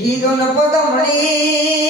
કીધો ન પદમણી